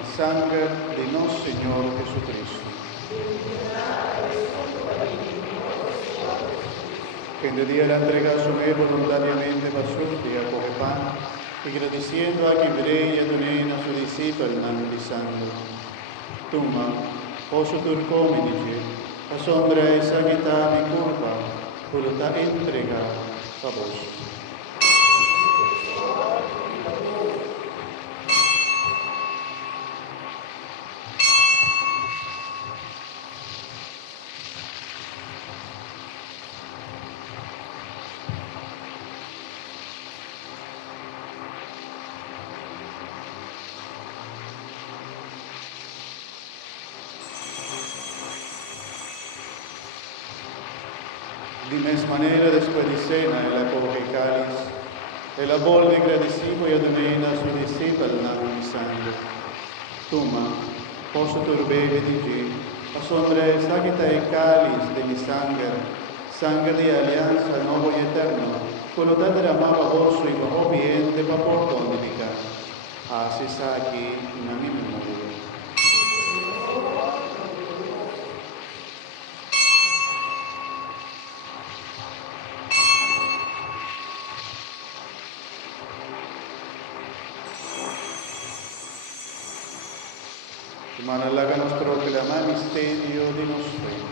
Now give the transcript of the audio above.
y sangre de nuestro Señor Jesucristo. Que de día la entrega a su vez voluntariamente va a come pan, y agradeciendo a Gibrei y Adonai a su discípulo el mano di sangue. Tuma, posso turcominici, a sombra e sanità di curva, voluta entrega a vos. De mesma maneira, después de cena, ela coge el cáliz, ela vuelve agradecido y adonai a su discípulo el mano di sangue. Toma, posso turbe di a sombra e sagita e cáliz de mi sangre, sangre de alianza nuevo y eterno, con lo tanto derramaba vosso y bajo bien de vapor dondica. Haces aquí una mi memoria. Hermano, háganos proclamar el misterio de nuestra fe.